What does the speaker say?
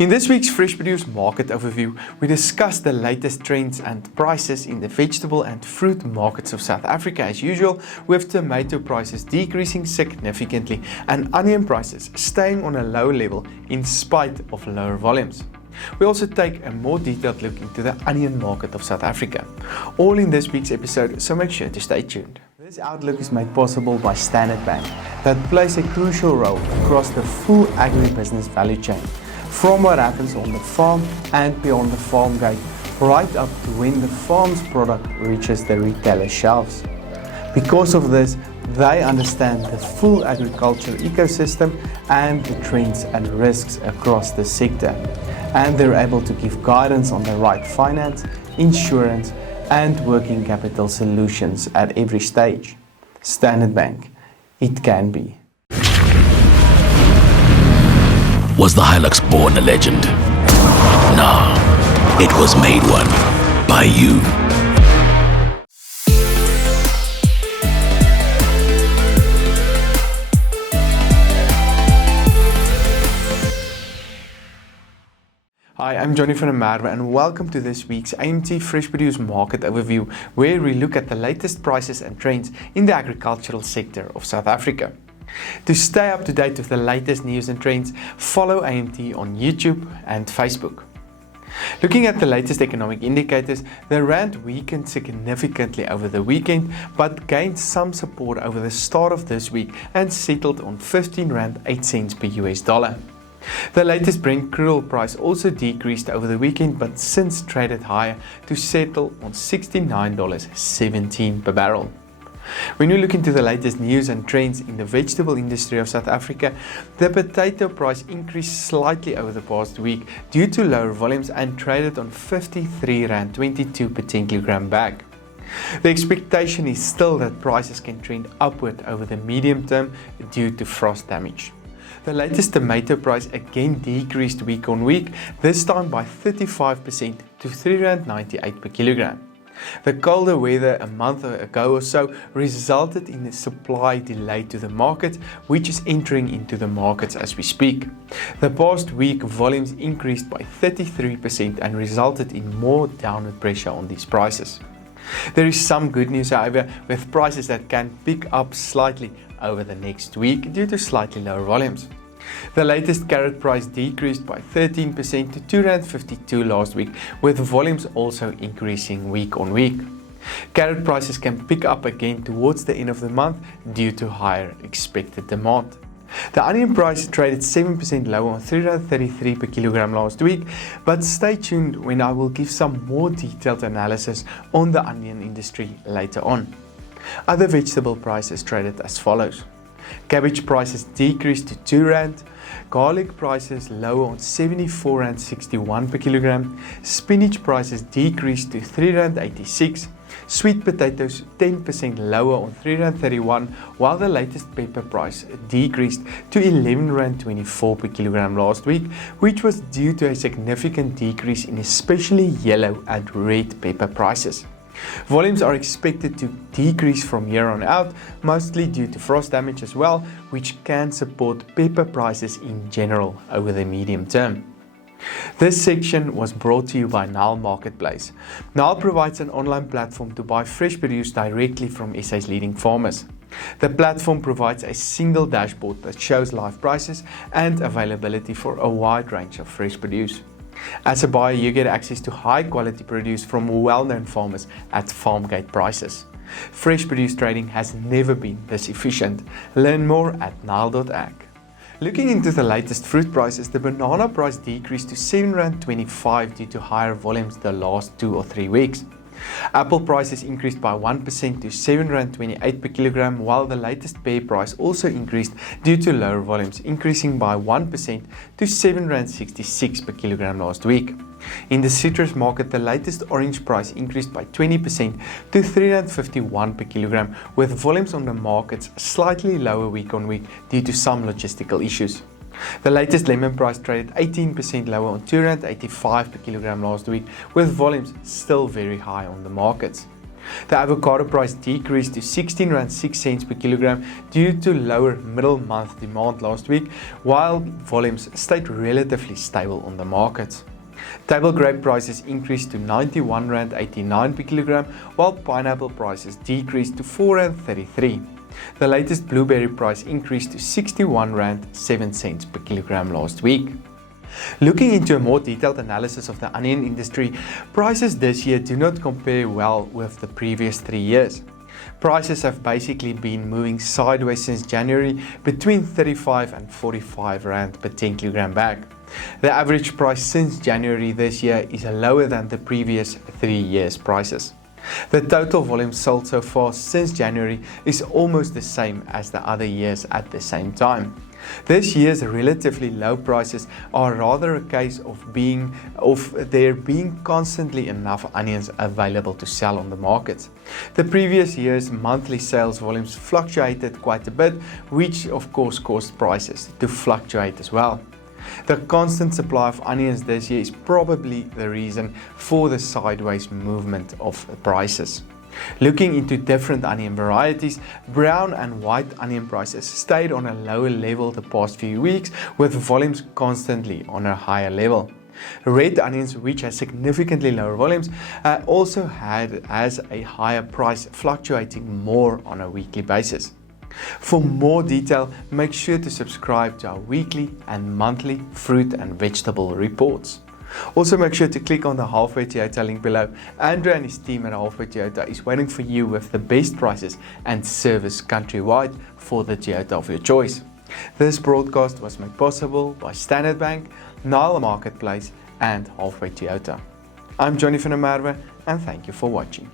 In this week's Fresh Produce Market Overview, we discuss the latest trends and prices in the vegetable and fruit markets of South Africa as usual, with tomato prices decreasing significantly and onion prices staying on a low level in spite of lower volumes. We also take a more detailed look into the onion market of South Africa. All in this week's episode, so make sure to stay tuned. This outlook is made possible by Standard Bank, that plays a crucial role across the full agribusiness value chain, from what happens on the farm and beyond the farm gate, right up to when the farm's product reaches the retailer shelves. Because of this, they understand the full agriculture ecosystem and the trends and risks across the sector, and they're able to give guidance on the right finance, insurance, and working capital solutions at every stage. Standard Bank, it can be. Was the Hilux born a legend? No, it was made one by you. Hi, I'm Johnny van der Merwe and welcome to this week's AMT Fresh Produce Market Overview, where we look at the latest prices and trends in the agricultural sector of South Africa. To stay up to date with the latest news and trends, follow AMT on YouTube and Facebook. Looking at the latest economic indicators, the rand weakened significantly over the weekend but gained some support over the start of this week and settled on 15 rand 8 cents per US dollar. The latest Brent crude oil price also decreased over the weekend but since traded higher to settle on $69.17 per barrel. When we look into the latest news and trends in the vegetable industry of South Africa, the potato price increased slightly over the past week due to lower volumes and traded on 53 rand 22 per 10 kilogram bag. The expectation is still that prices can trend upward over the medium term due to frost damage. The latest tomato price again decreased week on week, this time by 35% to 3 rand 98 per kilogram. The colder weather a month ago or so resulted in a supply delay to the market, which is entering into the markets as we speak. The past week volumes increased by 33% and resulted in more downward pressure on these prices. There is some good news, however, with prices that can pick up slightly over the next week due to slightly lower volumes. The latest carrot price decreased by 13% to 2 rand 52 last week, with volumes also increasing week on week. Carrot prices can pick up again towards the end of the month due to higher expected demand. The onion price traded 7% lower on 3 rand 33 per kilogram last week, but stay tuned when I will give some more detailed analysis on the onion industry later on. Other vegetable prices traded as follows. Cabbage prices decreased to 2 rand, garlic prices lower on 74 rand 61 per kilogram, spinach prices decreased to 3 rand 86, sweet potatoes 10% lower on 3 rand 31, while the latest pepper price decreased to 11 rand 24 per kilogram last week, which was due to a significant decrease in especially yellow and red pepper prices. Volumes are expected to decrease from here on out, mostly due to frost damage as well, which can support pepper prices in general over the medium term. This section was brought to you by Nile Marketplace. Nile provides an online platform to buy fresh produce directly from SA's leading farmers. The platform provides a single dashboard that shows live prices and availability for a wide range of fresh produce. As a buyer, you get access to high quality produce from well-known farmers at farm gate prices. Fresh produce trading has never been this efficient. Learn more at Nile.ag. Looking into the latest fruit prices, the banana price decreased to 7 rand 25 due to higher volumes the last 2 or 3 weeks. Apple prices increased by 1% to 7 rand 28 per kilogram, while the latest pear price also increased due to lower volumes, increasing by 1% to 7 rand 66 per kilogram last week. In the citrus market, the latest orange price increased by 20% to 3 rand 51 per kilogram, with volumes on the markets slightly lower week on week due to some logistical issues. The latest lemon price traded 18% lower on 2 rand 85 per kilogram last week, with volumes still very high on the markets. The avocado price decreased to 16 rand 6 cents per kilogram due to lower middle month demand last week, while volumes stayed relatively stable on the market. Table grape prices increased to 91 rand 89 per kilogram, while pineapple prices decreased to 4 rand 33. The latest blueberry price increased to 61 rand 7 cents per kilogram last week. Looking into a more detailed analysis of the onion industry, prices this year do not compare well with the previous 3 years. Prices have basically been moving sideways since January between 35 and 45 rand per 10 kilogram bag. The average price since January this year is lower than the previous 3 years' prices. The total volume sold so far since January is almost the same as the other years at the same time. This year's relatively low prices are rather a case of there being constantly enough onions available to sell on the market. The previous year's monthly sales volumes fluctuated quite a bit, which of course caused prices to fluctuate as well. The constant supply of onions this year is probably the reason for the sideways movement of prices. Looking into different onion varieties, brown and white onion prices stayed on a lower level the past few weeks, with volumes constantly on a higher level. Red onions, which has significantly lower volumes, also has a higher price, fluctuating more on a weekly basis. For more detail, make sure to subscribe to our weekly and monthly fruit and vegetable reports. Also make sure to click on the Halfway Toyota link below. Andrew and his team at Halfway Toyota is waiting for you with the best prices and service countrywide for the Toyota of your choice. This broadcast was made possible by Standard Bank, Nile Marketplace and Halfway Toyota. I'm Johnny van der Merwe and thank you for watching.